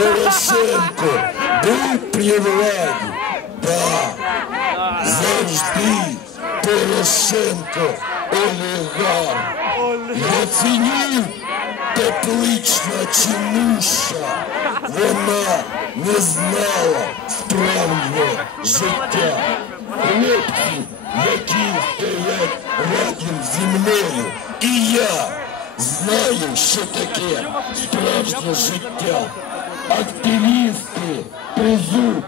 Порошенко був при. Так, завжди Порошенко олігарх. Ціню теплична чимуша. Вона не знала справжнього життя. Хлопці, які стоять рядом зі мною, і я знаю, що таке справжнє життя. Активісти призу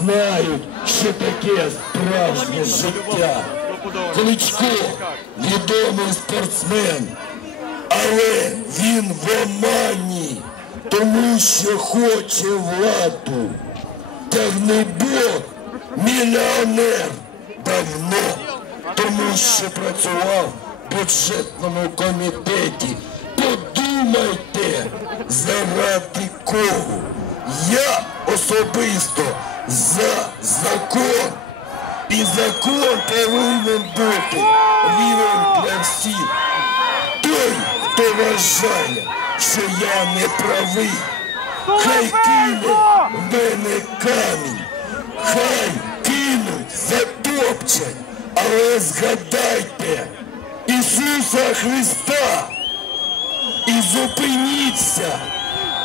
знають, що таке справжнє життя. Кличко відомий спортсмен, але він в омані, тому що хоче владу. Тягне Бог мільйонер давно, тому що працював в бюджетному комітеті. Подумайте, заради кого. Я особисто за закон. І закон повинен бути рівень для всіх. Той, хто вважає, що я не правий, хай кине в мене камінь, хай кинуть, затопчать, але згадайте Ісуса Христа і зупиніться,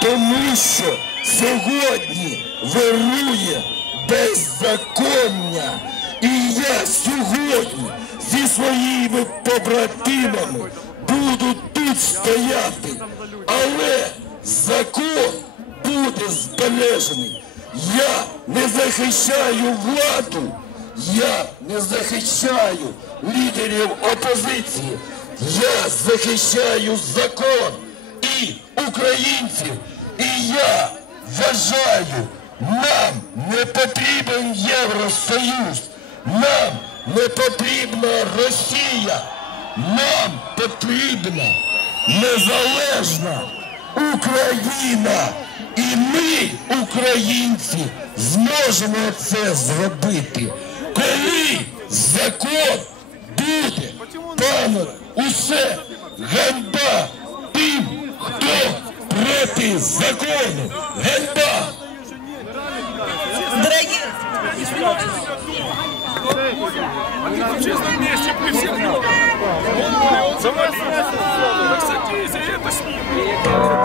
тому що сьогодні вирує беззаконня. І я сьогодні зі своїми побратимами буду тут стояти, але закон буде збережений. Я не захищаю владу, я не захищаю лідерів опозиції, я захищаю закон і українців. І я вважаю, нам не потрібен Євросоюз, нам не потрібна Росія, нам потрібна незалежна Україна. І ми, українці, зможемо це зробити, коли закон буде понад усе ганьба проти закону. Ганьба! Дорогі! Они в честном месте при всех людях. Завалили. Так садись, и это с ним.